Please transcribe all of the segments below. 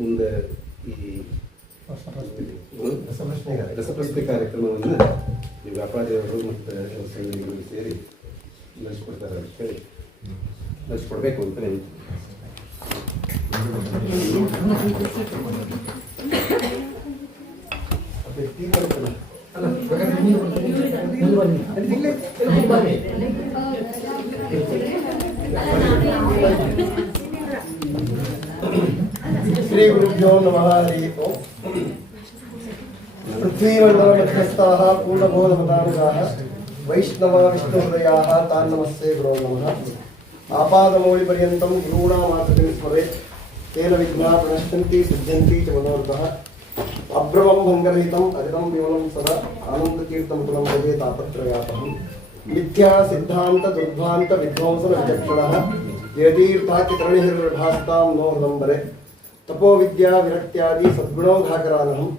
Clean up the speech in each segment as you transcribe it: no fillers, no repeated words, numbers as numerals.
ಮುಂದೆ ಈ ರಸಪ್ರಶ್ನೆ ಕಾರ್ಯಕ್ರಮವನ್ನು ಈ ವ್ಯಾಪಾರಿಯವರು ಮತ್ತು ಸಂಘಟನೆಗಳು ಸೇರಿ ನಡೆಸ್ಕೊಡ್ತಾರೆ ಅಂತ ಹೇಳಿ ನಡೆಸ್ಕೊಡ್ಬೇಕು ಅಂತ ಹೇಳ್ತೀನಿ. ಶ್ರೀ ಗುರುಭ್ಯೋ ನಮಃ. ಹರಿ ಓಂ. ಪೃಥ್ವೀಮಂಡಲ ಮಧ್ಯಸ್ಥಾಃ ಪೂರ್ಣಬೋಧಮತಾನುಗಾಃ ವೈಷ್ಣವ ವಿಷ್ಣುಹೃದಯಾಃ ತಾನ್ ನಮಸ್ತೆ ಗುರೋ ನಮಃ. ಆಪಾದಮೌಳಿಪರ್ಯಂತಂ ಗುರುಣಾಮಾತೃ ಸ್ಮರೇತ್ ತೇನ ವಿಘ್ನಾಃ ಪ್ರಣಶ್ಯಂತಿ ಸಿದ್ಧ್ಯಂತಿ ಚ ಮನೋರಥಃ. ಅಭ್ರಮಂ ಭಂಗರಹಿತಂ ಅಜಡಂ ವಿಮಲಂ ಸದಾ ಆನಂದತೀರ್ಥಂ ಕುಲಂ ಭಜೆ ತಾಪತ್ರಯಾಪಹಂ. ಮಿಥ್ಯಾ ಸಿದ್ಧಾಂತ ದುರ್ಭಾಂತ ವಿಧ್ವಂಸನ ವಿಚಕ್ಷಣಃ ಜಯತೀರ್ಥಾತಿಕರಣಿಹಿರ್ಭಾಸ್ತಾಂ ನೋ ಹೃದಂಬರೆ. ತಪೋ ವಿದ್ಯಾ ವಿರಕ್ತ್ಯಾದಿ ಸದ್ಗುಣೋಘಾಕರಾನಹಂ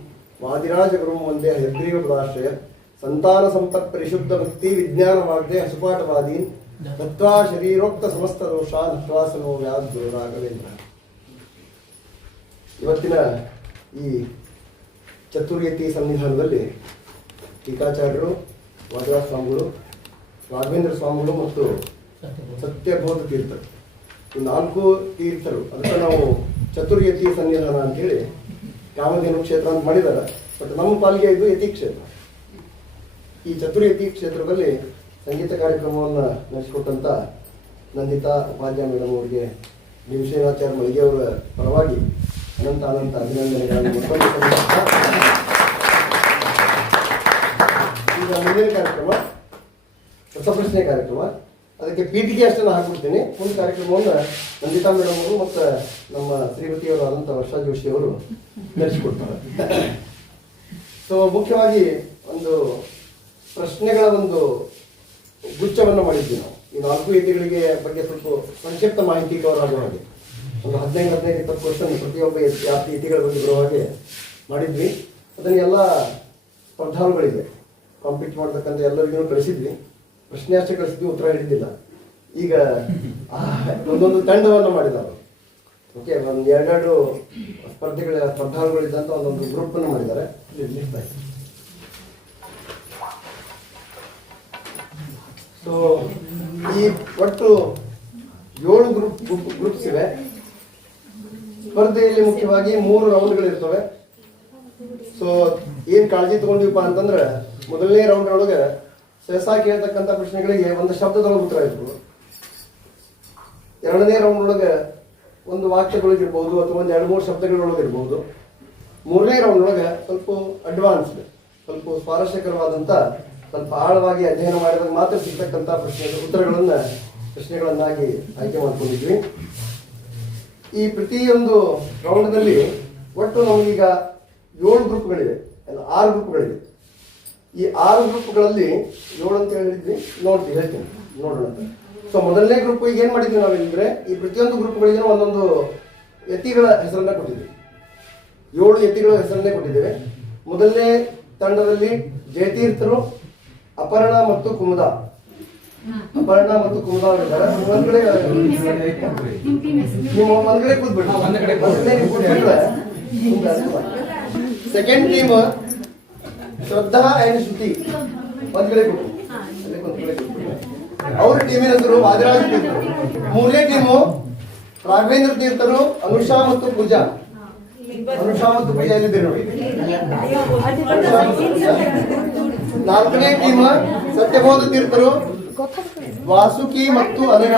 ವಾದಿರಾಜಗುರುಂ ವಂದೇ ಹಯಗ್ರೀವ ಪದಾಶ್ರಯ. ಸಂತಾನ ಸಂಪತ್ ಪರಿಶುದ್ಧ ಭಕ್ತಿ ವಿಜ್ಞಾನ ವಾಗ್ದೇ ಹಸುಪಾಠವಾದೀನ್ ತತ್ವಾ ಶರೀರೋಕ್ತ ಸಮಸ್ತ ದೋಷ ನತ್ವಾಸನೋ ವ್ಯಾದ್ ಗುರು ರಾಘವೇಂದ್ರ. ಇವತ್ತಿನ ಈ ಚತುರ್ಯತಿ ಸನ್ನಿಧಾನದಲ್ಲಿ ಟೀಕಾಚಾರ್ಯರು, ವಾದಿರಾಜ ಸ್ವಾಮಿಗಳು, ರಾಘವೇಂದ್ರ ಸ್ವಾಮಿಗಳು ಮತ್ತು ಸತ್ಯಬೋಧ ತೀರ್ಥರು, ಈ 4 ತೀರ್ಥರು. ಅದಕ್ಕೆ ನಾವು ಚತುರ್ಯತಿ ಸನ್ನಿಧಾನ ಅಂತೇಳಿ ಕಾಮಧೇನು ಕ್ಷೇತ್ರ ಅಂತ ಮಾಡಿದ್ದಾರೆ. ಬಟ್ ನಮ್ಮ ಪಾಲಿಗೆ ಇದು ಯತಿ ಕ್ಷೇತ್ರ. ಈ ಚತುರ್ಯತಿ ಕ್ಷೇತ್ರದಲ್ಲಿ ಸಂಗೀತ ಕಾರ್ಯಕ್ರಮವನ್ನು ನಡೆಸಿಕೊಟ್ಟಂಥ ನಂದಿತಾ ಉಪಾಧ್ಯಾಯ ಮೇಡಮ್ ಅವರಿಗೆ ವಿಶ್ವನಾಚಾರ್ಯ ಮಳಿಗೆ ಅವರ ಪರವಾಗಿ ಅನಂತ ಅಭಿನಂದನೆಗಳನ್ನು ಈಗ ಮುಂದಿನ ಕಾರ್ಯಕ್ರಮ ರಸಪ್ರಶ್ನೆ ಕಾರ್ಯಕ್ರಮ. ಅದಕ್ಕೆ ಪೀಠಿಗೆ ಅಷ್ಟನ್ನು ಹಾಕ್ಬಿಡ್ತೀನಿ. ಮುಂದೆ ಕಾರ್ಯಕ್ರಮವನ್ನು ನಂದಿತಾ ಮೇಡಮ್ ಅವರು ಮತ್ತು ನಮ್ಮ ಶ್ರೀಮತಿಯವರು ಆದಂಥ ವರ್ಷಾ ಜೋಶಿ ಅವರು ನಡೆಸಿಕೊಡ್ತಾರೆ. ಸೊ ಮುಖ್ಯವಾಗಿ ಒಂದು ಪ್ರಶ್ನೆಗಳ ಒಂದು ಗುಚ್ಛವನ್ನು ಮಾಡಿದ್ವಿ ನಾವು. ಈ 4 ಯತಿಗಳಿಗೆ ಬಗ್ಗೆ ಸ್ವಲ್ಪ ಸಂಕ್ಷಿಪ್ತ ಮಾಹಿತಿ ಕವರ್ ಆಗೋ ಹಾಗೆ ಒಂದು 15-20 ಕ್ವಶನ್ ಪ್ರತಿಯೊಬ್ಬ ಯತಿಗಳ ಬಗ್ಗೆ ಬರೋ ಹಾಗೆ ಮಾಡಿದ್ವಿ. ಅದನ್ನೆಲ್ಲ ಸ್ಪರ್ಧಾಳುಗಳಿಗೆ ಕಾಂಪೀಟ್ ಮಾಡ್ತಕ್ಕಂಥ ಎಲ್ಲರಿಗೂ ಕಳಿಸಿದ್ವಿ. ಪ್ರಶ್ನೆ ಅಷ್ಟೇ ಕಳಿಸಿದ್ವಿ, ಉತ್ತರ ಹಿಡಿದಿಲ್ಲ. ಈಗ ಒಂದೊಂದು ತಂಡವನ್ನು ಮಾಡಿದ್ದಾರೆ. ಓಕೆ, ಒಂದು 2 ಸ್ಪರ್ಧಾಳುಗಳಿದ್ದಂಥ ಒಂದೊಂದು ಗ್ರೂಪನ್ನು ಮಾಡಿದ್ದಾರೆ. ಸೊ ಈ ಒಟ್ಟು 7 ಗ್ರೂಪ್ಸ್ ಇವೆ. ಸ್ಪರ್ಧೆಯಲ್ಲಿ ಮುಖ್ಯವಾಗಿ 3 ರೌಂಡ್ಗಳಿರ್ತವೆ. ಸೊ ಏನು ಕಾಳಜಿ ತಗೊಂಡಿವಪ್ಪ ಅಂತಂದ್ರೆ, ಮೊದಲನೇ ರೌಂಡ್ ಒಳಗೆ ಸಹಸಾ ಕೇಳ್ತಕ್ಕಂಥ ಪ್ರಶ್ನೆಗಳಿಗೆ ಒಂದು ಶಬ್ದದೊಳಗೆ ಉತ್ತರ ಇರ್ಬೋದು. 2ನೇ ರೌಂಡ್ ಒಳಗೆ ಒಂದು ವಾಕ್ಯದೊಳಗಿರ್ಬೋದು ಅಥವಾ ಒಂದು 2-3 ಶಬ್ದಗಳೊಳಗಿರ್ಬೋದು. 3ನೇ ರೌಂಡ್ ಒಳಗೆ ಸ್ವಲ್ಪ ಅಡ್ವಾನ್ಸ್ಡ್, ಸ್ವಲ್ಪ ಸ್ವಾರಸ್ಯಕರವಾದಂಥ, ಸ್ವಲ್ಪ ಆಳವಾಗಿ ಅಧ್ಯಯನ ಮಾಡಿದಾಗ ಮಾತ್ರ ಸಿಗ್ತಕ್ಕಂಥ ಪ್ರಶ್ನೆಗಳನ್ನಾಗಿ ಆಯ್ಕೆ ಮಾಡ್ಕೊಂಡಿದ್ವಿ. ಈ ಪ್ರತಿಯೊಂದು ರೌಂಡ್ನಲ್ಲಿ ಒಟ್ಟು ನಮಗೀಗ 7 ಗ್ರೂಪ್ಗಳಿವೆ, 6 ಗ್ರೂಪ್ಗಳಿವೆ. ಈ 6 ಗ್ರೂಪ್ಗಳಲ್ಲಿ 7 ಅಂತ ಹೇಳಿದ್ವಿ, ಹೇಳ್ತೀನಿ ನೋಡೋಣ ಅಂತ. ಸೊ ಮೊದಲನೇ ಗ್ರೂಪ್ ಈಗ ಏನು ಮಾಡಿದ್ವಿ ನಾವೇನಿದ್ರೆ, ಈ ಪ್ರತಿಯೊಂದು ಗ್ರೂಪ್ಗಳಿಗೆ ಒಂದೊಂದು ಯತಿಗಳ ಹೆಸರನ್ನ ಕೊಟ್ಟಿದ್ವಿ. 7 ಯತಿಗಳ ಹೆಸರನ್ನೇ ಕೊಟ್ಟಿದ್ದೇವೆ. ಮೊದಲನೇ ತಂಡದಲ್ಲಿ ಜಯತೀರ್ಥರು, ಅಪರ್ಣ ಮತ್ತು ಕುಮುದ ಅವರಿದ್ದಾರೆ. ನೀವು ಒಂದ್ಗಡೆ ಕೂತ್ಬಿಟ್ರೆ. ಸೆಕೆಂಡ್ ಟೀಮ್ ಶ್ರದ್ಧಾ ಅಂಡ್ ಶ್ರುತಿ ಒಂದ್ಗಡೆ ಕೂತು. ಅವ್ರ ಟೀಮಿನ ಹೆಸರು ವಾದಿರಾಜ ತೀರ್ಥರು. 3ನೇ ಟೀಮು ರಾಘವೇಂದ್ರ ತೀರ್ಥರು, ಅನುಷಾ ಮತ್ತು ಪೂಜಾ ಎಲ್ಲಿದ್ದೀರಿ ನೋಡಿ. 4ನೇ ಟೀಮ್ ಸತ್ಯಬೋಧ ತೀರ್ಥರು, ವಾಸುಕಿ ಮತ್ತು ಅನಗ.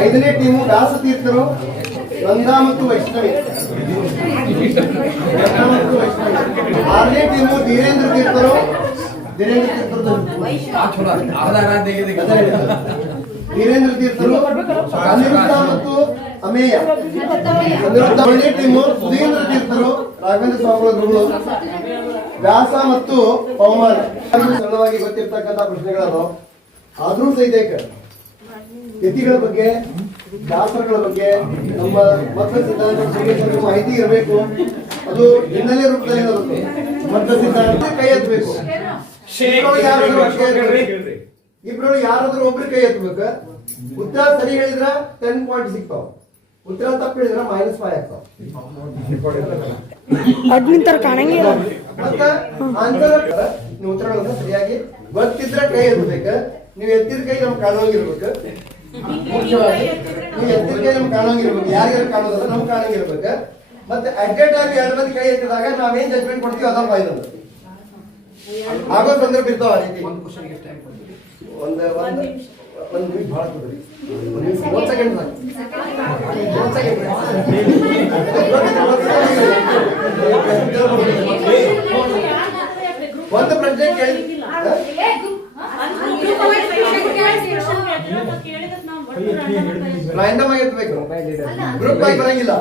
5ನೇ ಟೀಮು ವ್ಯಾಸ ತೀರ್ಥರು, ನಂದಾ ಮತ್ತು ವೈಷ್ಣವಿ. 6ನೇ ಟೀಮು ಧೀರೇಂದ್ರ ತೀರ್ಥರು, ಅನಿರುದ್ಧ ಮತ್ತು ಅಮೇಯ. 7ನೇ ಟೀಮು ಸುಧೀಂದ್ರ ತೀರ್ಥರು, ರಾಘವೇಂದ್ರ ಸ್ವಾಮಿಗಳ ಗುರುಗಳು, ವ್ಯಾಸ ಮತ್ತು ಪವಮಾನ. ಸರಳವಾಗಿ ಗೊತ್ತಿರ್ತಕ್ಕಂಥ ಪ್ರಶ್ನೆಗಳನ್ನು ಆದ್ರೂ ಸಹಿತ ಯತಿಗಳ ಬಗ್ಗೆ, ಶಾಸ್ತ್ರಗಳ ಬಗ್ಗೆ, ನಮ್ಮ ಮತ ಸಿದ್ಧಾಂತ ಮಾಹಿತಿ ಇರಬೇಕು. ಅದು ಹಿನ್ನೆಲೆ ರೂಪದಲ್ಲಿ ಇರಬೇಕು. ಮತ ಸಿದ್ಧಾಂತ ಕೈ ಎತ್ತಬೇಕು. ಇಬ್ರು ಯಾರಾದ್ರೂ ಒಬ್ರು ಕೈ ಎತ್ತಬೇಕು. ಉತ್ತರ ಸರಿ ಹೇಳಿದ್ರ 10 ಪಾಯಿಂಟ್ ಸಿಗ್ತಾವ. ಉತ್ತರ ತಪ್ಪು ಹೇಳಿದ್ರೆ -5 ಆಗ್ತಾವ. ಅಡ್ಮಿನ್ ತರ ಕಾಣಂಗಿಲ್ಲ. ಮತ್ತ ಆನ್ಸರ್ ನೀವು ಉತ್ತರಗಳನ್ನ ಸರಿಯಾಗಿ ಗೊತ್ತಿದ್ರೆ ಕೈ ಎತ್ತಬೇಕು. ನೀವು ಎತ್ತಿದ ಕೈ ನಮ್ಗೆ ಕಾಣೋಂಗಿರ್ಬೇಕು. ಮುಖ್ಯವಾಗಿ ನೀವು ಎತ್ತಿದ ಕೈ ನಮ್ಗೆ ಕಾಣೋಂಗಿರ್ಬೇಕು. ಯಾರ್ಯಾರು ಕಾಣೋದಲ್ಲ ನಮ್ಗೆ ಕಾಣೋಂಗಿರ್ಬೇಕು. ಮತ್ತೆ ಅಟ್ ಎ ಟೈಮ್ 2 ಮಂದಿ ಕೈ ಎತ್ತಿದಾಗ ನಾವೇನ್ ಜಜ್ಮೆಂಟ್ ಕೊಡ್ತೀವಿ ಅದನ್ನ ಫೈನಲ್ ಆಗೋ ಸಂದರ್ಭ ಇರ್ತಾವ. ಆ ರೀತಿ ಒಂದು ಮಿನಿಟ್ ಭಾಳ ಕೊಡ್ರಿ. 1 ಸೆಕೆಂಡ್ ಒಂದು ಪ್ರಶ್ನೆ ಕೇಳಿ ರ್ಯಾಂಡಮ್ ಆಗಿ ಎತ್ತಬೇಕು. ಗ್ರೂಪ್ ಆಗಿ ಬರಂಗಿಲ್ಲ,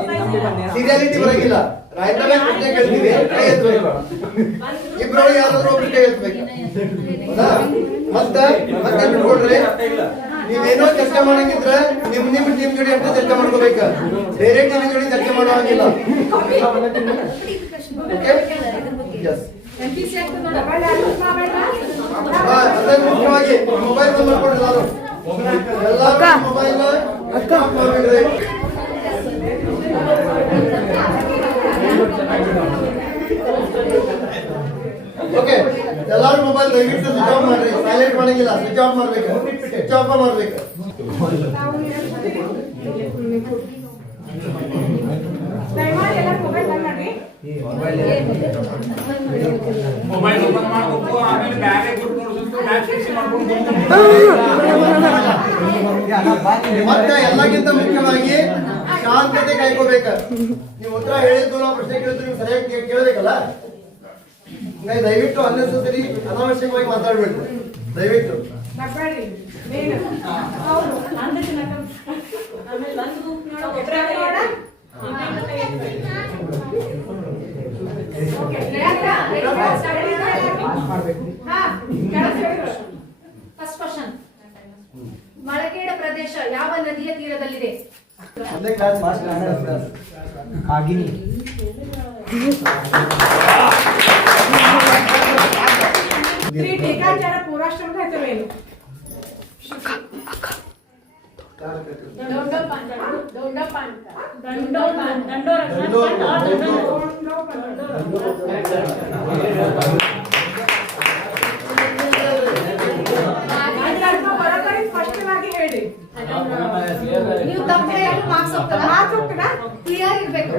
ಸೀರಿಯಾಲಿಟಿ ಬರಂಗಿಲ್ಲ. ರ್ಯಾಂಡಮ್ ಆಗಿ ಪ್ರಶ್ನೆ ಕೇಳ್ತೀವಿ, ಕೈ ಎತ್ತಬೇಕು. ಇಬ್ಬರೊಳಗೆ ಯಾರಾದ್ರೂ ಒಬ್ರು ಕೈ ಎತ್ತಬೇಕು. ಮತ್ತೆ ಬಿಟ್ಕೊಡ್ರಿ. ನೀವೇನೋ ಚರ್ಚೆ ಮಾಡಂಗಿದ್ರೆ ನಿಮ್ ಟೀಮ್ ಜೋಡಿ ಅಂತ ಚರ್ಚೆ ಮಾಡ್ಕೋಬೇಕು. ಬೇರೆ ಟೀಮ್ ಜೋಡಿ ಚರ್ಚೆ ಮಾಡೋ ಹಾಗಿಲ್ಲ. ಮುಖ್ಯವಾಗಿ ಮೊಬೈಲ್ ಬಂದ್ ಮಾಡ್ಕೊಡ್ರಿ. ಎಲ್ಲರೂ ಮೊಬೈಲ್ ಮಾಡ್ಬಿಡ್ರಿ. ಓಕೆ, ಎಲ್ಲರೂ ಮೊಬೈಲ್ ದಯವಿಟ್ಟು ಸ್ವಿಚ್ ಆಫ್ ಮಾಡ್ರಿ. ಸೈಲೆಂಟ್ ಮಾಡಂಗಿಲ್ಲ, ಸ್ವಿಚ್ ಆಫ್ ಮಾಡ್ಬೇಕು. ಸ್ವಿಚ್ ಆಫ್ ಮಾಡ್ಬೇಕು. ಮೊಬೈಲ್ ಓಪನ್ ಮಾಡಬೇಕು. ಆಮೇಲೆ ಬ್ಯಾರೆ ಗ್ರೂಪ್ ನೋಡ್ಬೇಕು, ಮ್ಯಾಚ್ ಫಿಕ್ಸ್ ಮಾಡ್ಕೊಂಡು ಮತ್ತೆ ಎಲ್ಲಕ್ಕಿಂತ ಮುಖ್ಯವಾಗಿ ಶಾಂತತೆ ಕಾಯ್ಕೋಬೇಕು. ನೀವು ಉತ್ತರ ಹೇಳಿದ್ದು ನಾವು ಪ್ರಶ್ನೆ ಕೇಳಿದ್ರು ನೀವು ಸರಿಯಾಗಿ ಕೇಳಬೇಕಲ್ಲ. ದಯವಿಟ್ಟು ಅನ್ನೆಸರಿ ಅನಾವಶ್ಯಕವಾಗಿ ಮಾತಾಡ್ಬೇಕು. ದಯವಿಟ್ಟು ಫಸ್ಟ್ ಕ್ವೆಶ್ಚನ್, ಮಳಕೇಡ ಪ್ರದೇಶ ಯಾವ ನದಿಯ ತೀರದಲ್ಲಿದೆ? ಶ್ರೀ ಟೀಕಾಚಾರ ಪೂರ್ವಾಶ್ರಮದ ಹೆಸರೇನು? ಸ್ಪಷ್ಟವಾಗಿ ಹೇಳಿ. ನೀವು ತಪ್ಪು ಹೇಳಿದ್ರೆ ಮಾರ್ಕ್ಸ್ ಹೋಗ್ತದ. ಕ್ಲಿಯರ್ ಇರಬೇಕು.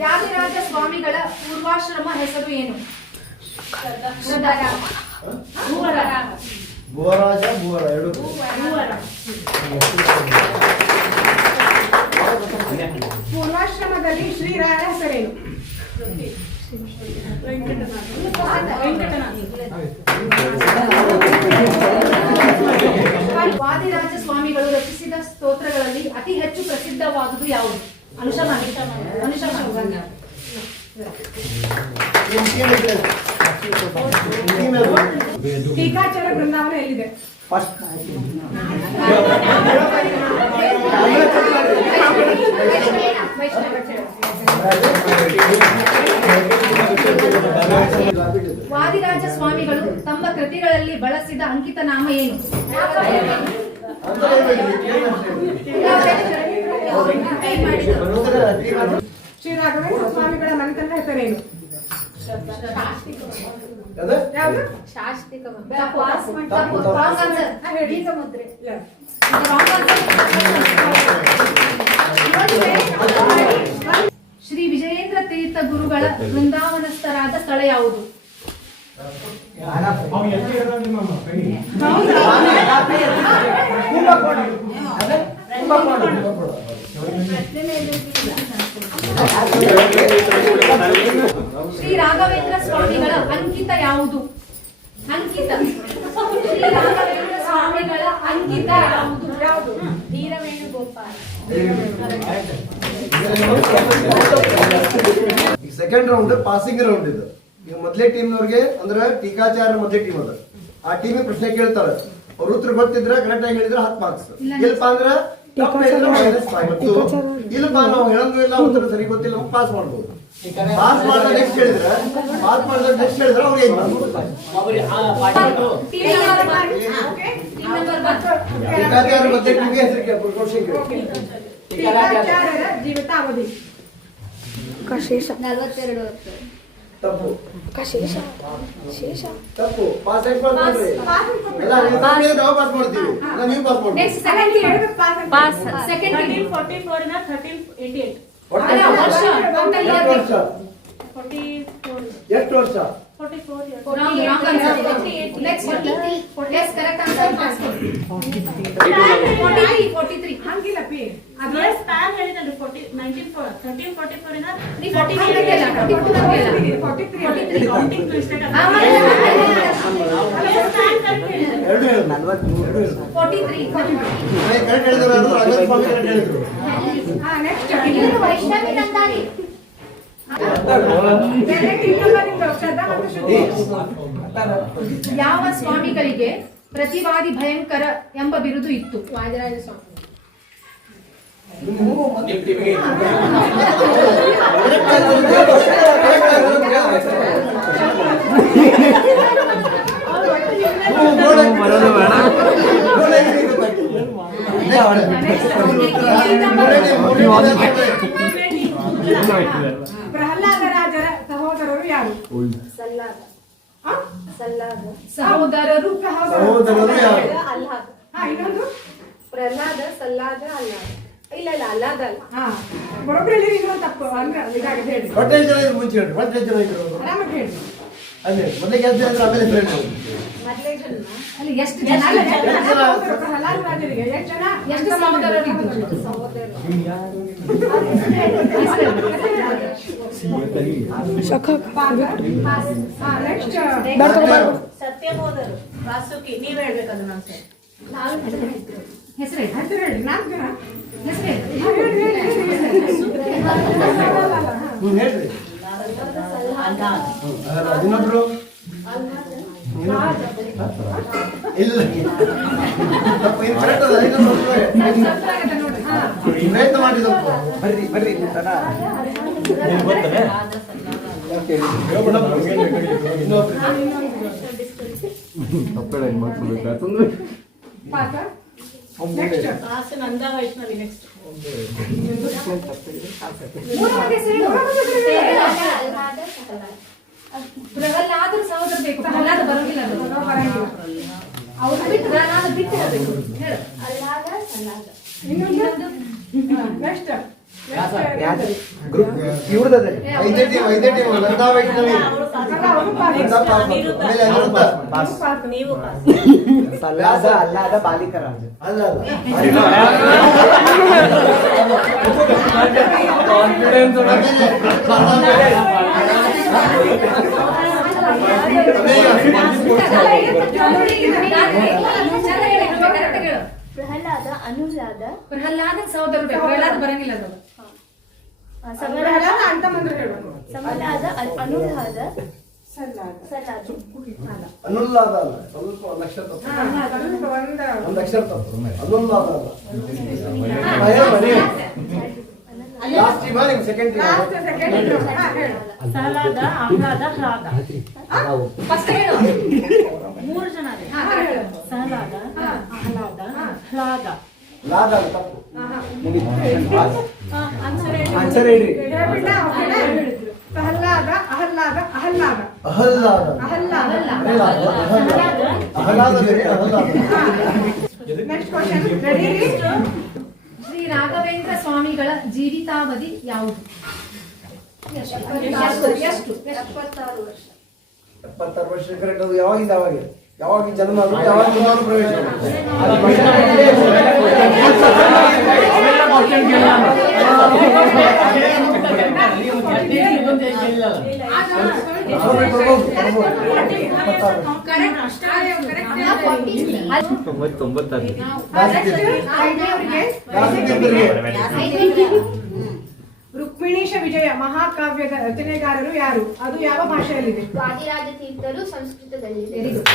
ವ್ಯಾಧಿರಾಜ ಸ್ವಾಮಿಗಳ ಪೂರ್ವಾಶ್ರಮ ಹೆಸರು ಏನು? ಭುವರಾಜ ಭುವರ ಎರಡು. ಪೂರ್ವಾಶ್ರಮದಲ್ಲಿ ಶ್ರೀರಾಯ ಹೆಸರೇನು? ವಾದಿರಾಜ ಸ್ವಾಮಿಗಳು ರಚಿಸಿದ ಸ್ತೋತ್ರಗಳಲ್ಲಿ ಅತಿ ಹೆಚ್ಚು ಪ್ರಸಿದ್ಧವಾದುದು ಯಾವುದು? ಟೀಕಾಚಾರ ಬೃಂದಾವನ ಎಲ್ಲಿದೆ? ವಾದಿರಾಜ ಸ್ವಾಮಿಗಳು ತಮ್ಮ ಕೃತಿಗಳಲ್ಲಿ ಬಳಸಿದ ಅಂಕಿತ ನಾಮ ಏನು? ಶ್ರೀ ರಾಘವೇಂದ್ರ ಸ್ವಾಮಿಗಳ ಮನೆತನದ ಹೆಸರೇನು? ಯಾವುದು? ಶ್ರೀ ವಿಜಯೇಂದ್ರ ತೀರ್ಥ ಗುರುಗಳ ವೃಂದಾವನಸ್ಥರಾದ ಸ್ಥಳ ಯಾವುದು? ಶ್ರೀ ರಾಘವೇಂದ್ರ ಸ್ವಾಮಿಗಳ ಅಂಕಿತ ಯಾವುದು? ಅಂಕಿತ. ಶ್ರೀ ರಾಘವೇಂದ್ರ ಸ್ವಾಮಿಗಳ ಅಂಕಿತ ಯಾವುದು? ವೀರವೇಣುಗೋಪಾಲ. ಸೆಕೆಂಡ್ ರೌಂಡ್ ಪಾಸಿಂಗ್ ರೌಂಡ್ ಇದು. ಈಗ ಮೊದಲೇ ಟೀಮ್ನವ್ರಿಗೆ ಅಂದ್ರೆ ಟೀಕಾಚಾರ ಮೊದಲೇ ಟೀಮ್ ಅದ. ಆ ಟೀಮ್ ಪ್ರಶ್ನೆ ಕೇಳ್ತಾರೆ. ಅವ್ರ ಉತ್ತರ ಗೊತ್ತಿದ್ರೆ ಕರೆಕ್ಟ್ ಆಗಿ ಹೇಳಿದ್ರೆ 10 ಮಾರ್ಕ್ಸ್. ಇಲ್ಲಪ್ಪ ಅಂದ್ರೆ ತಪ್ಪು ಹೇಳಿದ್ರೆ -5. ಇಲ್ಲಪ್ಪ ನಾವು ಹೇಳಂಗೂ ಇಲ್ಲ, ಉತ್ತರ ಸರಿ ಗೊತ್ತಿಲ್ಲ, ಪಾಸ್ ಮಾಡ್ಬೋದು. ಪಾಸ್ ಮಾಡಿದ ನೆಕ್ಸ್ಟ್ ಹೇಳಿದ್ರೆ ಅವ್ರು ಏನು ಮಾಡ್ಬೋದು? ಟೀಮ್ ನಂಬರ್ ಟೀಕಾಚಾರ್ಯ ಬಗ್ಗೆ ನಿಮಗೆ ಹೆಸರಿಗೆ ಕ್ವಶನ್ ಕೇಳಿ. ಟೀಕಾಚಾರ್ಯರ ಜೀವಿತಾವಧಿ 42 ವರ್ಷ. ತಪ್ಪು ಶೇಷ ತಪ್ಪು. ಪಾಸ್ ಎಷ್ಟು ಪಾಸ್ ಮಾಡ್ರಿ? ಅಲ್ಲ ನಾವು ಪಾಸ್ ಮಾಡ್ತೀವಿ, ಅಲ್ಲ ನೀವು ಪಾಸ್ ಮಾಡ್ತೀವಿ. Next second year pass second year 1344 ಇಂದ 1388 ಅಲ್ಲ, ವರ್ಷ ಟೋಟಲ್ ಇಯರ್ ಎಷ್ಟು ವರ್ಷ? 44 ಎಷ್ಟು ವರ್ಷ? 44 years. Wrong answer. Next 43 yes correct answer pass 43 ಹಂಗಿಲ್ಲ ಪಿ ಅದು ಅದೇ ಸ್ಪ್ಯಾನ್ ಹೇಳಿದ್ನಲ್ರಿ 1344 ಇಂದ 43 ಕೌಂಟಿಂಗ್ ಮಿಸ್ಟೇಕ್ ಎರಡು ಹೇಳು. 43 ಕರೆಕ್ಟ್ ಹೇಳಿದ್ರು ಯಾರು? ರಂಗನಾಥ ಸ್ವಾಮಿ ಕರೆಕ್ಟ್ ಹೇಳಿದ್ರು. ಹಾ ನೆಕ್ಸ್ಟ್ ಎಲ್ಲರೂ ವೈಷ್ಣವಿ ನಂದಾರಿ ಬೇರೆ ಟೀಮ್ ನಂಬರ್ ಇಂದ ಶ್ರದ್ಧಾ ಮತ್ತು ಶ್ರುತಿ. ಯಾವ ಸ್ವಾಮಿಗಳಿಗೆ ಪ್ರತಿವಾದಿ ಭಯಂಕರ ಎಂಬ ಬಿರುದು ಇತ್ತು? ವಾದಿರಾಜ ಸ್ವಾಮಿ. ಪ್ರಹ್ಲಾದರಾಜರ ಸಹೋದರರು ಯಾರು? ಸಲ್ಲಾದ ಹಾ? ಸಲ್ಲಾದ ಸಹೋದರರು ಸಹೋದರರು ಯಾರು? ಅಲ್ಲಾದ. ಹಾ ಇನ್ನೊಂದು ಪ್ರಹ್ಲಾದ ಸಲ್ಲಾದ ಅಲ್ಲಾದ. ಇಲ್ಲ ಅಲ್ಲಾದ ಅಲ್ಲ. ಹಾ ಬರೋಬ್ಬರಿ ಹೇಳಿರಿ, ಇನ್ನೊಂದು ತಪ್ಪು ಅಂದ್ರೆ ಇದಾಗಿದೆ ಹೇಳಿ. ಒಟ್ಟು ಎಷ್ಟು ಜನ ಇದ್ರು ಮುಂಚೆ ಹೇಳಿ. ಒಟ್ಟು ಎಷ್ಟು ಜನ ಇದ್ರು? ಆರಾಮಾಗಿ ಹೇಳಿ. ಅದೇ ಮೊದಲಿಗೆ ಎಷ್ಟು ಜನ ಇದ್ರು, ಆಮೇಲೆ ಫ್ರೆಂಡ್. ಮೊದಲೇ ಜನ ಅಲ್ಲಿ ಎಷ್ಟು ಜನ ಅಲ್ಲ, ಎಷ್ಟು ಜನ ಸಹೋದರರು ಪ್ರಹ್ಲಾದರಾಜರಿಗೆ ಎಷ್ಟು ಜನ ಎಷ್ಟು ಸಹೋದರರು ಇದ್ರು? ಸಹೋದರ ನೆಕ್ಸ್ಟ್ ಸತ್ಯಬೋಧರು ವಾಸುಕಿ ನೀವ್ ಹೇಳ್ಬೇಕದು ನಾನು ಸರ್. ಹೆಸರು ಹೇಳಿ. ಹೆಸರು ಹೇಳಿ. 4 ಜನ ಹೆಸರು ಹೇಳಿ. ಹಾ, ಹೇಳಿ, ಹೇಳಿ, ಹೇಳಿ, ಹೇಳಿ. ಹೇಳ್ರಿ. ಇನ್ನೊಬ್ರು ಇಲ್ಲ ತಪ್ಪು. ಇದು ಕರೆಕ್ಟ್ ಅದ. ಇನ್ನೊಬ್ರು ಗೊತ್ತಾಗತ್ತೆ ನೋಡಿ. ಹಾ. ಪ್ರಯತ್ನ ಮಾಡಿದಪ್ಪ. ಬರ್ರಿ ಪಾಸ. ನೆಕ್ಸ್ಟ್ ಕಾಸು ನಂದ ವೈಷ್ಣವಿ ನೆಕ್ಸ್ಟ್. ಮೂರನೇ ಹೆಸರು ಹೇಳು. ಅಲ್ಲಾದ ಸಲ್ಲಾದ. ಪ್ರಹ್ಲಾದರ ಸಹೋದರ ಬೇಕು. ಪ್ರಹ್ಲಾದ ಬರೋದಿಲ್ಲ ಅದು. ಅವ್ರು ಬಿಟ್ಟು ಪ್ರಹ್ಲಾದ ಬಿಟ್ಟಿರಬೇಕು. ಹೇಳು. ಅಲ್ಲಾದ ಸಲ್ಲಾದ. ಇನ್ನೊಂದು ನೆಕ್ಸ್ಟ್ ವೈದ್ಯ ನಂದಾ ವೈಷ್ಣವಿ ನಂದಾ ಪಾಸ್ ಅನಿರುದ್ಧ. ಆಮೇಲೆ ಅನಿರುದ್ಧ ನೀವು ಪಾಸ್. ಅಲ್ಲಾದ ಬಾಲಿಕರಾಜ. ಅಲ್ಲ ಪ್ರಹ್ಲಾದ ಅನುಲಾದ ಪ್ರಹ್ಲಾದ ಸಹೋದರ ಬೇಕು. ಪ್ರಹ್ಲಾದ ಬರಂಗಿಲ್ಲ ಅದು. ಸಮಲಾದ ಅಂತ ಬಂದ್ರೆ ಹೇಳ್ಬೇಕು. ಸಮಲಾದ ಅನುಲಾದ ಸಲ್ಲಾದ. ಸಲ್ಲಾದ. ಅನುಲ್ಲಾದ ಅಲ್ಲ, ಸ್ವಲ್ಪ ಒಂದು ಅಕ್ಷರ ತಪ್ಪು. ಒಂದು ಅಕ್ಷರ ತಪ್ಪು. ಅನುಲ್ಲಾದ ಅಲ್ಲ. ಲಾಸ್ಟ್ ಟೀಮ್ ನಿಮ್ ಸೆಕೆಂಡ್ ಲಾಸ್ಟ್ ಟೀಮ್. ಸೆಕೆಂಡ್ ಹಾ ಹೇಳಿ. ಸಹ್ಲಾದ ಆಹ್ಲಾದ ಹ್ಲಾದ ಫಸ್ಟ್ ಹೇಳು. 3 ಜನ ರೀ. ಹಾ, ಹೇಳು. ಸಹ್ಲಾದ ಆಹ್ಲಾದ ಹ್ಲಾದ. ಲಾದ ಅಲ್ಲ, ತಪ್ಪು. ಆನ್ಸರ್ ಹೇಳ್ರಿ. ಹೇಳ್ಬಿಟ್ಟ? ಓಕೆನಾ? ಪ್ರಹ್ಲಾದ ಆಹ್ಲಾದ ಆಹ್ಲಾದ ಅಹಲ್ಲಾದ ಆಹ್ಲಾದ. ಅಹಲ್ಲಾದ ಬೇರೆ, ಅಹಲ್ಲಾದ. Next question ready? Shri Raghavendra ಸ್ವಾಮಿಗಳ ಜೀವಿತಾವಧಿ ಯಾವುದು? ಎಷ್ಟು? 76 ವರ್ಷ. 76 ವರ್ಷ ಕರೆಕ್ಟ್. ಅದು ಯಾವಾಗಿಂದ ಅವಾಗ? ಯಾವಾಗ ಜನ್ಮ ಆದ್ರು, ಯಾವಾಗ ಜನ್ಮ ಪ್ರವೇಶ ರುಕ್ಮಿಣೀಶ ವಿಜಯ ಮಹಾಕಾವ್ಯದ ರಚನೆಗಾರರು ಯಾರು? ಅದು ಯಾವ ಭಾಷೆಯಲ್ಲಿದೆ? ವಾದಿರಾಜ ತೀರ್ಥರು ಸಂಸ್ಕೃತದಲ್ಲಿದೆ. Very good.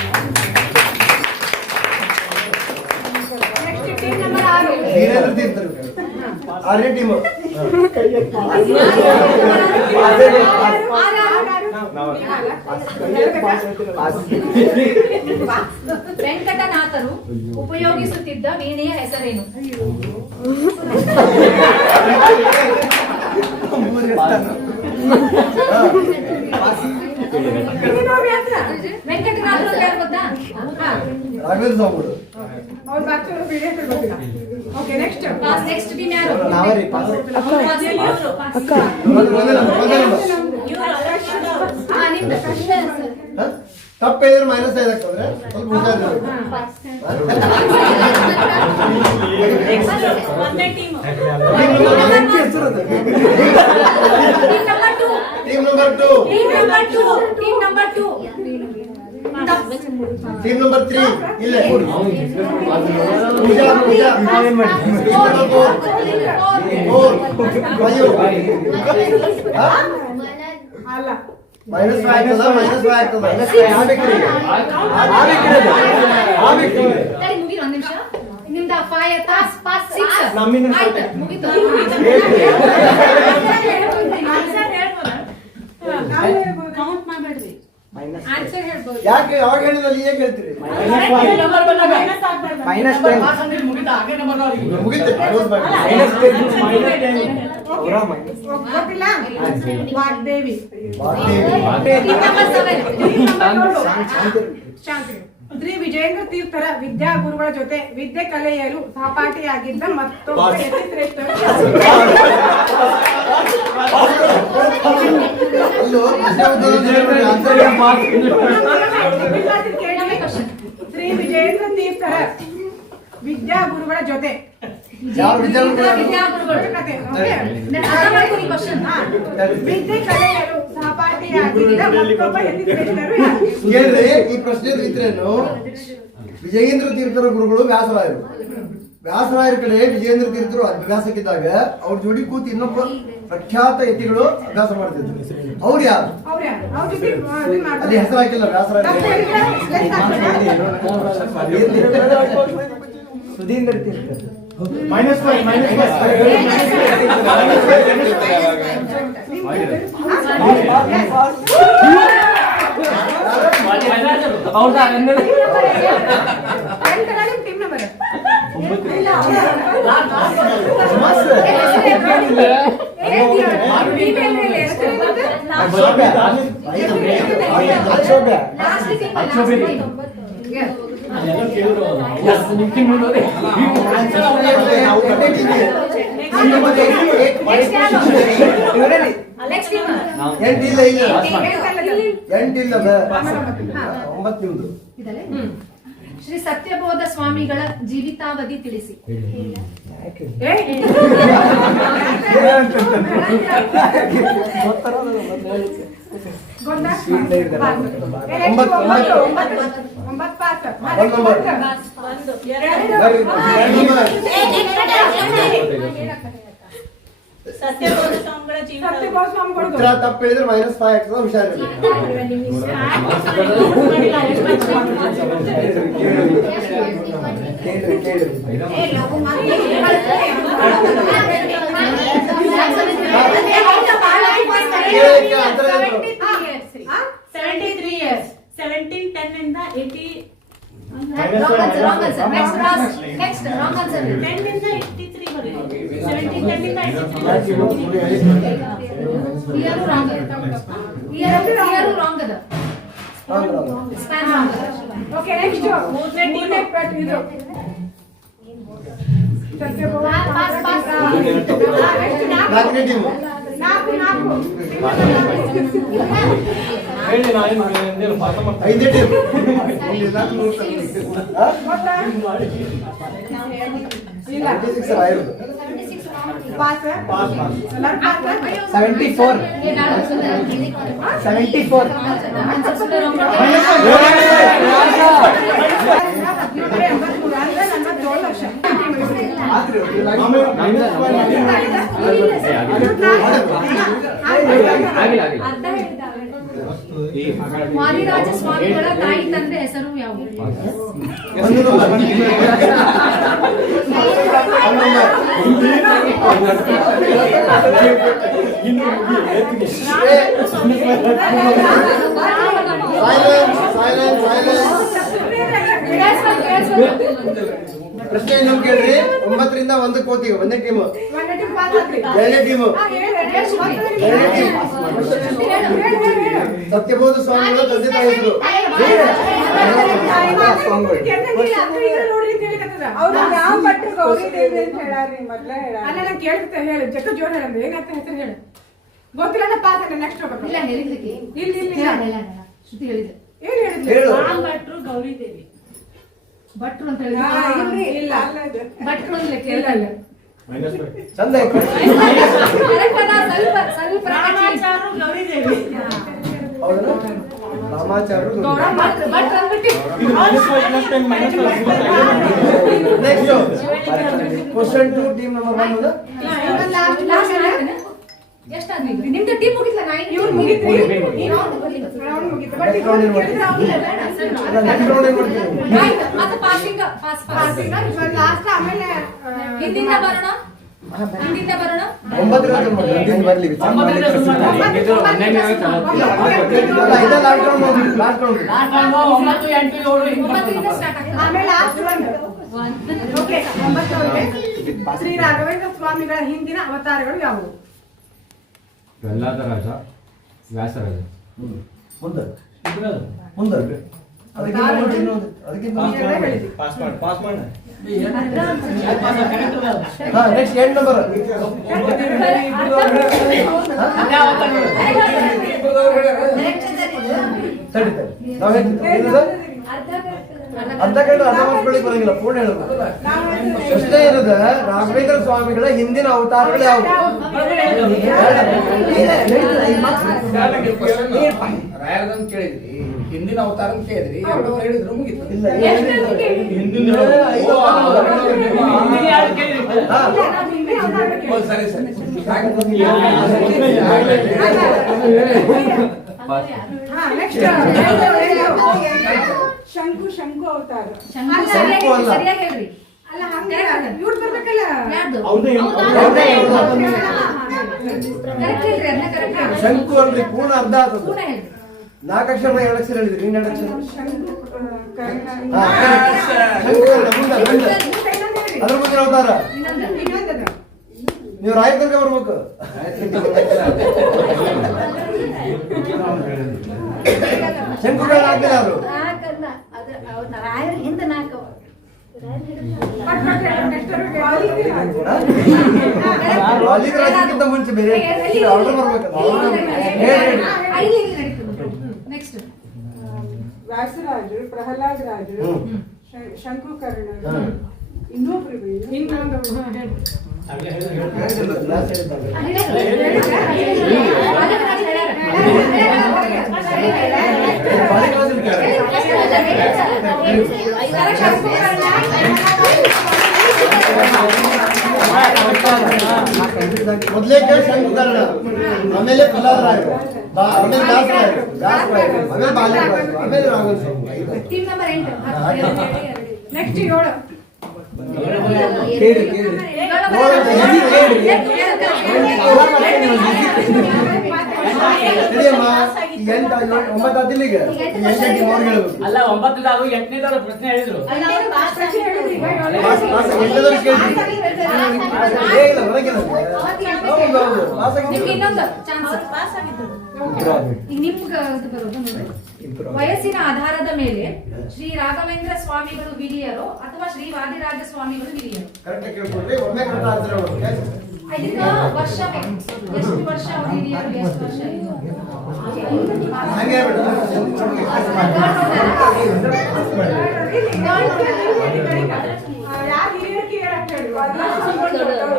Next team number 6. Veerendra ತೀರ್ಥರು. ಆರನೇ ಟೀಮ್ ವೆಂಕಟನಾಥರು ಉಪಯೋಗಿಸುತ್ತಿದ್ದ ವೀಣೆಯ ಹೆಸರೇನು? ವೆಂಕಟನಾಥರು ಯಾರು ಗೊತ್ತಾ? ರಾಘವೇಂದ್ರ ಸ್ವಾಮಿಗಳು. ಅವ್ರ ಬಾಕ್ಸರು ಪೀಡಿಎಫ್ ಗೊತ್ತಿಲ್ಲ. ಓಕೆ ನೆಕ್ಸ್ಟ್ ನೆಕ್ಸ್ಟ್ ಟೀಮ್ ಯಾರು? ನಾವೇ ಪಾಸ್. ನಿಮ್ದು ತಪ್ಪ ಹೇಳಿದ್ರೆ ಮೈನಸ್ 5 ಆಗ್ತದ್ರೆ ಸ್ವಲ್ಪ ಹುಷಾರಿರ್ಬೇಕು. ಒಂದೇ team team number 2 team number 2 team number 3 ಇಲ್ಲ ಪೂಜಾ ಅಲ್ಲ ಮೈನಸ್ 5 ಆಗ್ತದ ಮುಗಿದು ಒಂದ್ ನಿಮಿಷ ನಿಮ್ದ 5 ಪಾಸ್ ಪಾಸ್ 6 ನಮ್ಮಿಂದ ಆಯ್ತು ಮುಗಿತು. ಕೌಂಟ್ ಮಾಡಬೇಡ್ರಿ. ಆನ್ಸರ್ ಹೇಳ್ಬೋದು. ಯಾಕೆ ಯಾವಾಗ ಹೇಳಿದಲ್ಲಿ ಈಗ ಹೇಳ್ತೀರಿ ಮೈನಸ್ 10 ಮುಗಿತು ಕ್ಲೋಸ್ ಮಾಡಿ ಗೊತ್ತಿಲ್ಲ ವಾಗ್ದೇವಿ ಟೀಮ್ ನಂಬರ್ 7 ಶಾಂತಿ ಶ್ರೀ ವಿಜಯೇಂದ್ರ ತೀರ್ಥರ ವಿದ್ಯಾಗುರುಗಳ ಜೊತೆ ವಿದ್ಯೆ ಕಲಿಯಲು ಸಹಪಾಠಿಯಾಗಿದ್ದ ಮತ್ತೊಬ್ಬ ಯತಿಶ್ರೇಷ್ಠರು ಅಲ್ಲೋ ಶ್ರೀ ವಿಜಯೇಂದ್ರ ತೀರ್ಥರ ವಿದ್ಯಾಗುರುಗಳ ಜೊತೆ ಯಾರು ವಿದ್ಯಾಗುರುಗಳು? ಕತೆ, Okay. okay? ಅರ್ಥ ಮಾಡ್ಕೊಳ್ಳಿ question. ಹಾ. ವಿದ್ಯೆ ಕಲಿಯಲು ಸಹಪಾಠಿಯಾಗಿದ್ದ ಮತ್ತೊಬ್ಬ ಯತಿಶ್ರೇಷ್ಠರು ಯಾರು? ಕೇಳ್ರಿ ಈ ಪ್ರಶ್ನೆ ಇದ್ರೇನು ವಿಜಯೇಂದ್ರ ತೀರ್ಥರ ಗುರುಗಳು ವ್ಯಾಸರಾಯರು. ವ್ಯಾಸರಾಯರ ಕಡೆ ವಿಜಯೇಂದ್ರ ತೀರ್ಥರು ಅಭ್ಯಾಸಕ್ಕಿದ್ದಾಗ ಅವ್ರ ಜೋಡಿ ಕೂತಿ ಇನ್ನೊಬ್ಬ ಪ್ರಖ್ಯಾತ ಯತಿಗಳು ಅಭ್ಯಾಸ ಮಾಡ್ತಿದ್ರು. ಅವ್ರು ಯಾರು? ಅವ್ರು ಯಾರು? ಅವ್ರ ಜೊತೆ ಇದು ಅಲ್ಲಿ ಮಾಡ್ತಾರೆ. ಹೆಸರು ಹಾಕಿಲ್ಲ ವ್ಯಾಸರಾಯರು. ತಪ್ಪು ಹೇಳಿದ್ರೆ let's ಹಾಕ್ತಾರೆ. ಸುಧೀಂದ್ರ ತೀರ್ಥ. ಮೈನಸ್ 5 ಟೀಮ್ ನಂಬರ್ ಎಂಟಿಲ್ಲ 9 ನಿಮ್ದು. ಶ್ರೀ ಸತ್ಯಬೋಧ ಸ್ವಾಮಿಗಳ ಜೀವಿತಾವಧಿ ತಿಳಿಸಿ. ಸತ್ಯಬೋಧ ಸ್ವಾಮಿಗಳ ಜೀವನ ಉತ್ತರ ತಪ್ಪು ಹೇಳಿದ್ರೆ ಮೈನಸ್ 5 ಆಗ್ತದೆ ಹುಷಾರಿರ್ಬೇಕು. ಕೇಳ್ರಿ ಕೇಳಕ್ಕೆ ಅಂತರ ಏನು? 73 years 1710 ಇಂದ 80 Wrong answer. Next wrong answer. 10 ಇಂದ 83 ವರೆಗೆ 1710 ಇಂದ 83 Year wrong. Year wrong ಅದ. Span wrong. ಓಕೆ ನೆಕ್ಸ್ಟ್ ಮೂರನೇ ಇದು ಸತ್ಯಬೋಧ ಪಾಸ್ ಪಾಸ್. ನಾಲ್ಕನೇ ಟೀಮ್. ನಾಲ್ಕು ಐದನೇ ಟೀಮ್. ಇಲ್ಲ 96 ರಾಯರು. Pass pass. ಎಲ್ಲರೂ ಪಾಸ್ 74. 74. ವಾದಿರಾಜ ಸ್ವಾಮಿಗಳ ತಾಯಿ ತಂದೆ ಹೆಸರು ಯಾವುದು? ಒಂದು ನಂಬರ್. ಪ್ರಶ್ನೆ ನೀವು ಕೇಳ್ರಿ. 9ರಿಂದ 1ಕ್ಕೆ ಹೋಗ್ತೀವಿ. ಒಂದೇ ಟೀಮ್, ಎರಡನೇ ಟೀಮ್. ಸತ್ಯಬೋಧ ಸ್ವಾಮಿಗಳು ತಂದೆ ತಾಯಿ ಹೆಸರು. ಗೊತ್ತಿಲ್ಲ ಪಾಸ್ ನೆಕ್ಸ್ಟ್ ಇಲ್ಲ ಹೇಳಿದ್ಲಿಕ್ಕೆ ಶ್ರುತಿ ಹೇಳಿದೆ ಹೇಳು. ಭಟ್ರು ಗೌರಿದೇವಿ ಭಟ್ರು ಅಂತ ಹೇಳಿದ್ರೆ ಇಲ್ಲ ಭಟ್ರು ಅಂತ ಲೆಕ್ಕ ಇಲ್ಲ ಇಲ್ಲ ಚಂದ ಆಯ್ತು. ಸ್ವಲ್ಪ ರಾಮಾಚಾರು ಗೌರಿದೇವಿ ಹೌದಾ? ರಾಮಾಚಾರ್ಯರು ಭಟ್ರು ಅಂದ್ಬಿಟ್ಟು ನೆಕ್ಸ್ಟ್ ಕ್ವಶನ್ 2 ಟೀಮ್ ನಂಬರ್ 1 ಹೌದಾ? ಎಷ್ಟಾದ್ರೂ ನಿಮ್ದು ಟೀಮ್ ಮುಗಿತ್ಲ ನಾ ಇವ್ರು ಮುಗಿತ್ರಿ ನೆಕ್ಸ್ಟ್ ರೌಂಡ್ ಏನ್ ಮಾಡ್ತೀವಿ? ಮತ್ತೆ ಪಾಸಿಂಗ್ ಪಾಸ್ ಲಾಸ್ಟ್ ಆಮೇಲೆ ಹಿಂದಿಂದ ಬರೋಣ ಹಿಂದಿಂದ ಬರೋಣ 9 ರಿಂದ ಬರ್ಲಿ. ಒಂಬತ್ತರಿಂದ ಸ್ಟಾರ್ಟ್ ಆಗ್ತದೆ ಆಮೇಲೆ ಲಾಸ್ಟ್ ಓಕೆ 9 ಶ್ರೀ ರಾಘವೇಂದ್ರ ಸ್ವಾಮಿಗಳ ಹಿಂದಿನ ಅವತಾರಗಳು ಯಾವುವು? ಪ್ರಹ್ಲಾದ ರಾಜ, ವ್ಯಾಸರಾಜ. ಮುಂದೆ ನೆಕ್ಸ್ಟ್ 8 ನಂಬರ್. ನಾವು ಹೇಳ್ತೀವಿ ಅರ್ಧ ಗಂಟೆ ಅರ್ಧ ಮಾಡ್ಕೊಳ್ಳಿಕ್ ಬರಂಗಿಲ್ಲ, ಪೂರ್ಣ ಹೇಳೋದು. ಪ್ರಶ್ನೆ ಇರೋದ ರಾಘವೇಂದ್ರ ಸ್ವಾಮಿಗಳ ಹಿಂದಿನ ಅವತಾರಗಳು ಯಾವುವು? ರಾಯರದನ್ ಕೇಳಿದ್ರಿ, ಹಿಂದಿನ ಅವತಾರ ಕೇಳಿದ್ರಿ, 2 ಹೇಳಿದ್ರು ಮುಗಿತು. ಇಲ್ಲ, ಸರಿ ಸರಿ ಶಂಕು ಶಂಕು ಅವತಾರ. ಸರಿಯಾಗಿ ಹೇಳ್ರಿ ಅಲ್ಲ ಹಂಗೆ ಇವ್ರು ಬರ್ಬೇಕಲ್ಲ. ಕರೆಕ್ಟ್ ಹೇಳ್ರಿ ಅದನ್ನ ಕರೆಕ್ಟ್ ಹೇಳ್ರಿ ಶಂಕು ಅಲ್ರಿ, ಪೂರ್ಣ ಅರ್ಧ ಆಗ್ತದೆ. ಪೂರ್ಣ ಹೇಳ್ರಿ 4 ಅಕ್ಷರ 2 ಅಕ್ಷರ ಹೇಳಿದ್ರಿ. ನೀನ್ 2 ಅಕ್ಷರ. ಶಂಕು ಶಂಕು ಅಲ್ಲ, ಮುಂದೆ ಅದ್ರ ಮುಂದೆ ಅವತಾರ. ಇನ್ನೊಂದದ ನೀವು ರಾಯಕರ್ಗೆ ಬರ್ಬೇಕು. ಶಂಕುಗಳ ಹಾಕಿಲ್ಲ ಅವರು. ರಾಯರ ಹಿಂದೆ 4 ಅಲ್ಲಿಗೆ ರಾಜ್ಯಕ್ಕಿಂತ ಮುಂಚೆ ಬೇರೆ ಆರ್ಡರ್ ಬರ್ಬೇಕಲ್ಲ. ನೆಕ್ಸ್ಟ್ ವ್ಯಾಸರಾಜರು, ಪ್ರಹ್ಲಾದ ರಾಜರು, ಶಂಕುಕರ್ಣರು, ಇನ್ನೊಬ್ರು ಇನ್ನೊಂದು ಮೊದಲೇ ಶಂಕುಕರ್ಣ, ಆಮೇಲೆ ಪ್ರಹ್ಲಾದರಾಯರು, ಆಮೇಲೆ ದಾಸರಾಯರು, ಆಮೇಲೆ ಬಾಲ್ಯರಾಯರು, ಆಮೇಲೆ ರಾಘವೇಂದ್ರ. ಟೀಮ್ ನಂಬರ್ 8 ನೆಕ್ಸ್ಟ್ 7 ಅಲ್ಲ 9ನೇದಾದ್ರು 8ನೇದಾದ್ರು ಪ್ರಶ್ನೆ ಹೇಳಿದ್ರು. ನಿಮ್ಗೆ ಇನ್ನೊಂದು ಚಾನ್ಸ್ ಪಾಸ್ ಆಗಿದ್ದು ಈಗ ನಿಮ್ಗೆ ಅದು ಬರೋದು ನೋಡಿ. ವಯಸ್ಸಿನ ಆಧಾರದ ಮೇಲೆ ಶ್ರೀ ರಾಘವೇಂದ್ರ ಸ್ವಾಮಿಗಳು ಹಿರಿಯರು ಅಥವಾ ಶ್ರೀ ವಾದಿರಾಜ ಸ್ವಾಮಿಗಳು ಹಿರಿಯರು? ಇದಕ್ಕೆ ವರ್ಷ ಎಷ್ಟು ವರ್ಷ ಅವರು ಹಿರಿಯರು, ಎಷ್ಟು ವರ್ಷ ಇದು? ಯಾರು ಹಿರಿಯರಿಗೆ ಅಂತ ಹೇಳಿ ಸಂಬಳ ದೊಡ್ಡವರು,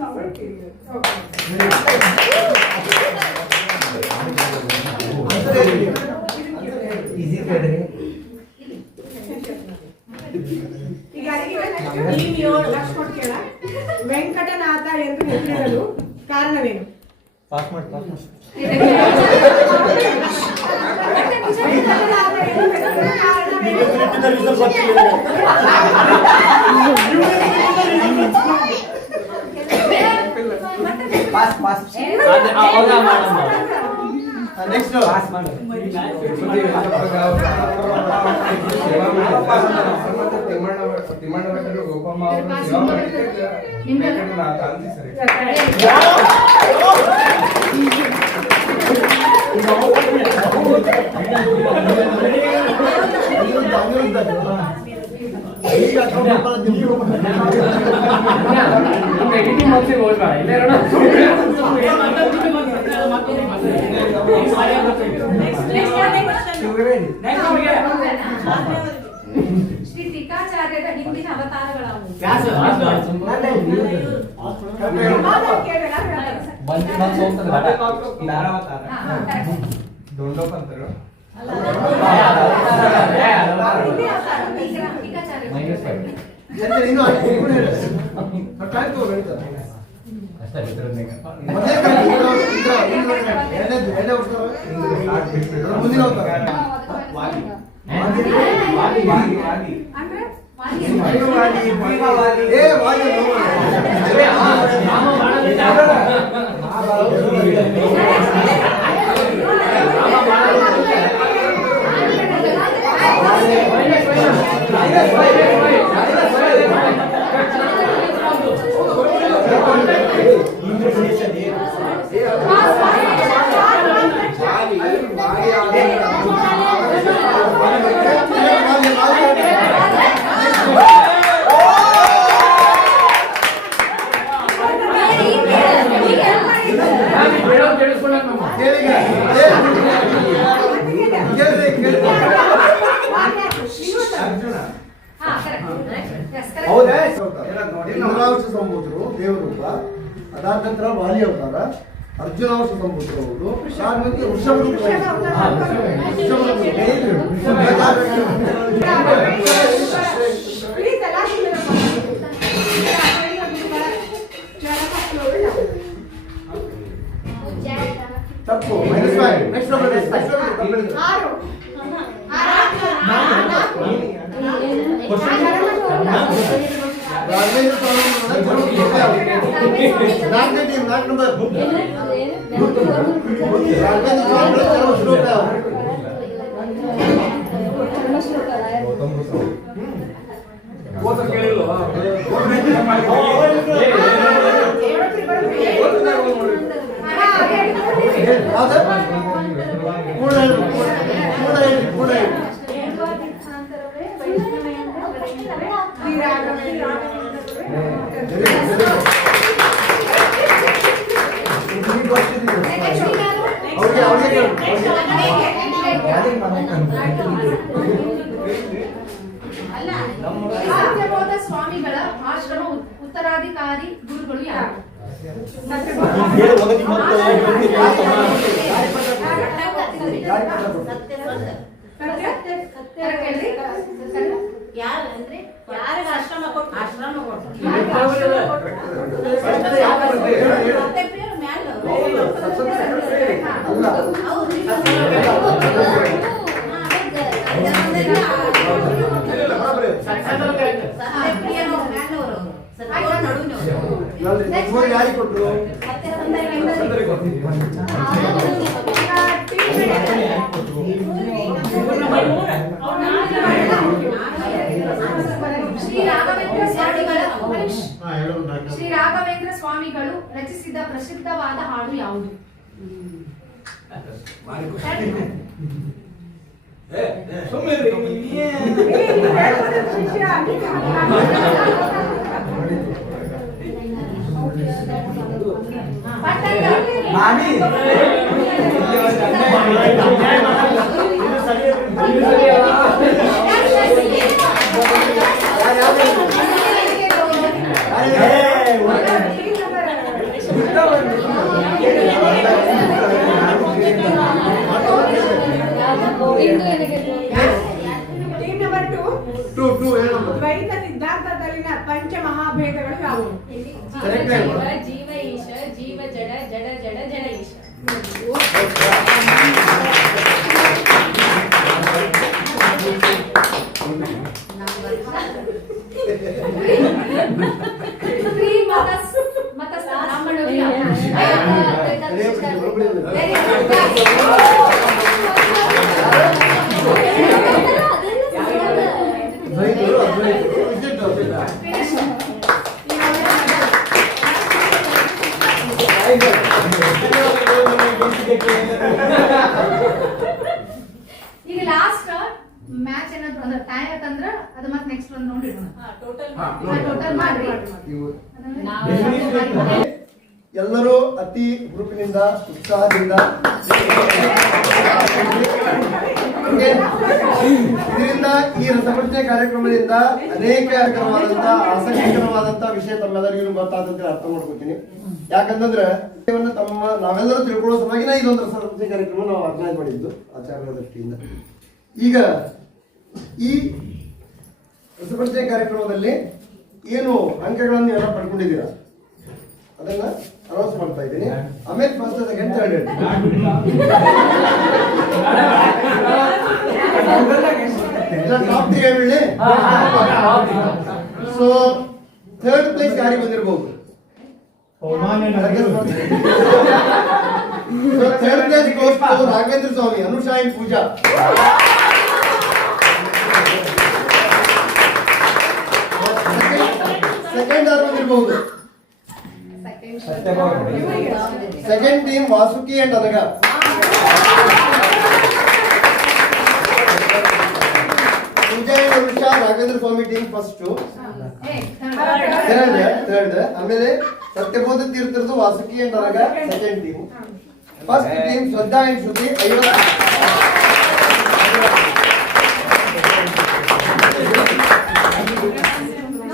ಸಂಬಳ ಕಿರಿಯರು. ಈಗ ನೀವು 7 ಲಕ್ಷ ಕೊಟ್ಟು ಕೇಳ. ವೆಂಕಟನಾಥ ಎಂದು ಹೆಸರಿಡಲು ಕಾರಣವೇನು? ಪಾಸ್ ಮಾಡಿ ಅವಾಗ ಮಾಡಮ್ಮ. ನೆಕ್ಸ್ಟ್ ಎಡಿಟಿಂಗ್ ಬಾಕ್ಸಿಗೆ ಹೋಗ್ಬೇಡ ಇಲ್ಲೇ ಇರೋಣ. ಶ್ರೀ ಟೀಕಾಚಾರ್ಯರ ಹಿಂದಿನ ಅವತಾರಗಳಾವು? ದೊಡ್ಡಪ್ಪಂತರು ಟೀಕಾಚಾರ್ಯ ಮುಂದಿನ ಅಂದ್ರೆ ಇಂದ್ರಾಂಶ ಸಂಭೂತರು ದೇವರೂಪ, ಅದಾದ ನಂತರ ವಾಲಿ ಅವತಾರ, ಅರ್ಜುನಾಂಶ ಸಂಭೂತರು ಅವರು, ಆದ್ಮೇಲೆ ವೃಷಭ ರೂಪ. ತಪ್ಪು. ನೆಕ್ಸ್ಟ್ ನಾಲ್ಕನೇ ಟೀಮ್ 4 ನಂಬರ್ ಸತ್ಯಬೋಧ ಸ್ವಾಮಿಗಳ ಆಶ್ರಮ ಉತ್ತರಾಧಿಕಾರಿ ಗುರುಗಳು ಯಾರು? ಯಾರಂದ್ರೆ ಯಾರಿಗೆ ಆಶ್ರಮ ಕೊಟ್ಟು ಯಾರಿಗೆ ಕೊಟ್ಟರು? ಶ್ರೀ ರಾಘವೇಂದ್ರ ಸ್ವಾಮಿಗಳು ರಚಿಸಿದ ಪ್ರಸಿದ್ಧವಾದ ಹಾಡು ಯಾವುದು? ದ್ವೈತ ಸಿದ್ಧಾಂತದಲ್ಲಿನ ಪಂಚಮಹಾಭೇದಗಳು ಯಾವುವು? ಜೀವ ಈಶ, ಜೀವ ಜಡ, ಜಡ ಜಡ, ಜಡ ಈಶ. ಶ್ರೀ ದ್ವೈತರು, ಅದ್ವೈತರು, ವಿಶಿಷ್ಟರು. ಈಗ ಲಾಸ್ಟ್ ಮ್ಯಾಚ್ ಏನಾದ್ರು ಅಂದ್ರೆ ಟೈಮ್ ಆಯ್ತಂದ್ರ ಅದು ಮತ್ತೆ ನೆಕ್ಸ್ಟ್ ಒಂದು ನೋಡಿರೋಣ ಟೋಟಲ್ ಮಾಡ್ರಿ ಇವು ನಾವು ಎಲ್ಲರೂ ಅತಿ ಹುರುಪಿನಿಂದ ಉತ್ಸಾಹದಿಂದ ಇದರಿಂದ ಈ ರಸಪ್ರಶ್ನೆ ಕಾರ್ಯಕ್ರಮದಿಂದ ಅನೇಕವಾದಂತಹ ಆಸಕ್ತಿಕರವಾದಂತಹ ವಿಷಯ ತಮ್ಮೆಲ್ಲರಿಗೂ ಗೊತ್ತಾದಂತೆ ಅರ್ಥ ಮಾಡ್ಕೊತೀನಿ. ಯಾಕಂತಂದ್ರೆ ನಾವೆಲ್ಲರೂ ತಿಳ್ಕೊಳ್ಳೋ ಸಲುವಾಗಿನ ಇದೊಂದು ರಸಪ್ರಶ್ನೆ ಕಾರ್ಯಕ್ರಮ ನಾವು ಆರ್ಗನೈಸ್ ಮಾಡಿದ್ದು ಆಚಾರ್ಯರ ದೃಷ್ಟಿಯಿಂದ. ಈಗ ಈ ರಸಪ್ರಶ್ನೆ ಕಾರ್ಯಕ್ರಮದಲ್ಲಿ ಏನು ಅಂಕಗಳನ್ನು ಎಲ್ಲ ಪಡ್ಕೊಂಡಿದ್ದೀರಾ ಅದನ್ನ ಅನೌನ್ಸ್ ಮಾಡ್ತಾ ಇದ್ದೀನಿ. ಆಮೇಲೆ ಫಸ್ಟ್ ಸೆಕೆಂಡ್ ಥರ್ಡ್ ಟಾಪ್ 3 ಹೇಳಿ. ಸೊ ಥರ್ಡ್ ಪ್ಲೇಸ್ ಯಾರಿಗೆ ಬಂದಿರಬಹುದು? Third place goes to Raghavendra Swami, Anusha and Pooja. Second ಯಾರು ಬಂದಿರಬಹುದು? Second team Vasuki and Anaga. Pooja and Anusha Raghavendra Swami team first. Third ಆಮೇಲೆ ಸತ್ಯಬೋಧ ತೀರ್ಥರದು Vasuki and Anaga second team. First team Shraddha and Shruti 50.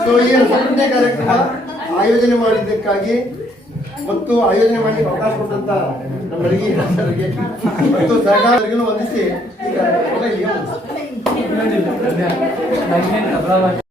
So ಈ ರಸಪ್ರಶ್ನೆ ಕಾರ್ಯಕ್ರಮ ಆಯೋಜನೆ ಮಾಡಿದ್ದಕ್ಕಾಗಿ ಮತ್ತು ಆಯೋಜನೆ ಮಾಡಲಿಕ್ಕೆ ಅವಕಾಶ ಕೊಟ್ಟಂತ ನಮ್ಮರಿಗೆ ಮತ್ತು ಸರ್ಕಾರರಿಗೂ ವಂದಿಸಿ ಈ ಕಾರ್ಯಕ್ರಮ ಇಲ್ಲಿಗೆ ಮುಗಿಸ್ತೇನೆ.